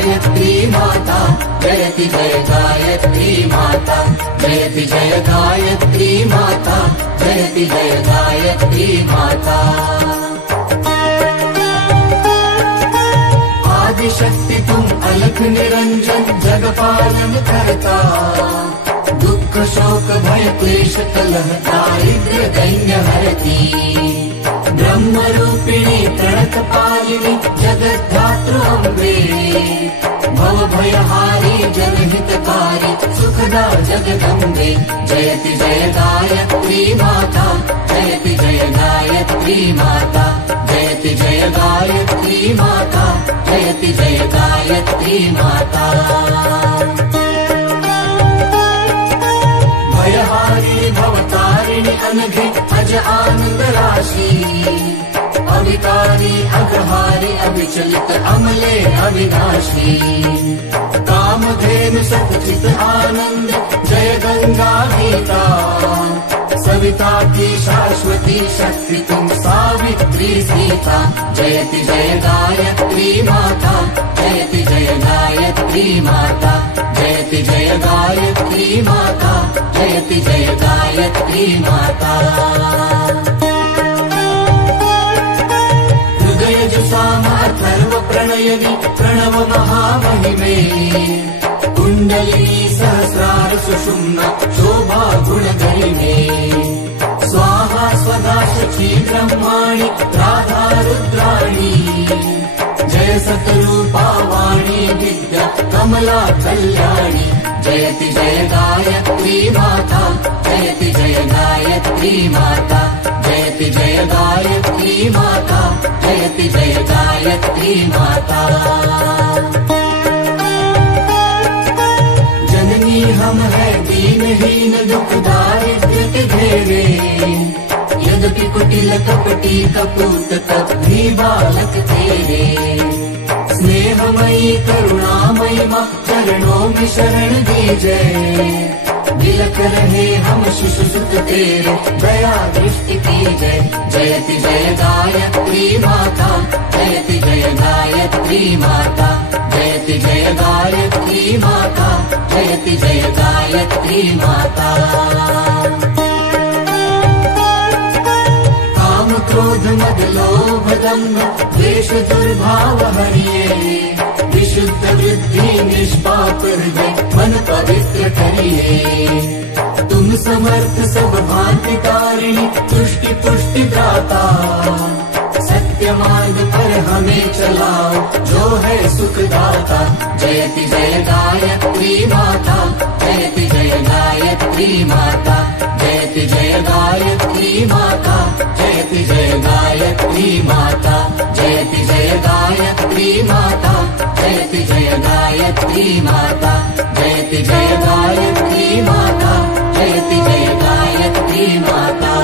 गायत्री माता, जयति जय गायत्री माता, जयति जय गायत्री माता, जयति जय गायत्री माता। आदिशक्ति तुम अलख निरंजन, जग पालन करता, दुख शोक भय क्लेश कलह दारिद्र्य दैन्य हरती। ब्रह्म रूपिणी प्रणत पालिनी जगद्धातृ अम्बे, भव भयहारी जनहितकारी सुखदा जगदम्बे। जयति जय गायत्री माता, जयति जय गायत्री माता, जयति जय गायत्री माता, जयति जय गायत्री माता। भयहारिणी भवतारिणी अनघे अज आनंद राशि, अविकारी अग्रहारी अविचलित अमले अविनाशी। कामधेनु सतचित आनंद जय गंगा गीता, सविता की शाश्वती शक्ति तुम सावित्री सीता। जयति जय गायत्री माता, जयति जय गायत्री माता, जयति जय गायत्री माता, जयति जय गायत्री माता। हृदय सामर्थर्व प्रणयनी प्रणव महामहिमे, कुंडलिनी सहस्रार सुषुम्ना शोभा गुणगरिमे। स्वाहा स्वदा शची ब्रह्माणि राधा रुद्राणी, जय सतरूपा वाणी विद्या कमला कल्याणी। जयति जय गायत्री माता, जयति जय गायत्री माता, जयति जय गायत्री माता, जयति जय गायत्री माता। जननी हम है दीनहीन दुख दारिद्र्य के घेरे, यद्यपि कुटिल कपटी कपूत तब भी बालक तेरे। स्नेहमयी करुणामयी मां चरणों में शरण दीजे, बिलख रहे हम शिशु सुत तेरे दया दृष्टि कीजे। जयति जय गायत्री माता, जयति जय गायत्री माता, जयति जय गायत्री माता, जयति जय गायत्री माता। काम क्रोध मद लोभ दम्भ द्वेष दुर्भाव हरिये, विशुद्ध वृद्धि निष्पाप हृदय मन पवित्र करिए। तुम समर्थ सब भांति तारिणी तुष्टि पुष्टि दाता, सत्य मार्ग पर हमें चलाओ जो है सुखदाता। जयति जय गायत्री माता, जयति जय गायत्री माता, जयति जय गायत्री माता, जयति जय गायत्री माता, जयति जय गायत्री माता, जयति जय गायत्री माता, जयति जय गायत्री माता, जयति जय गायत्री माता।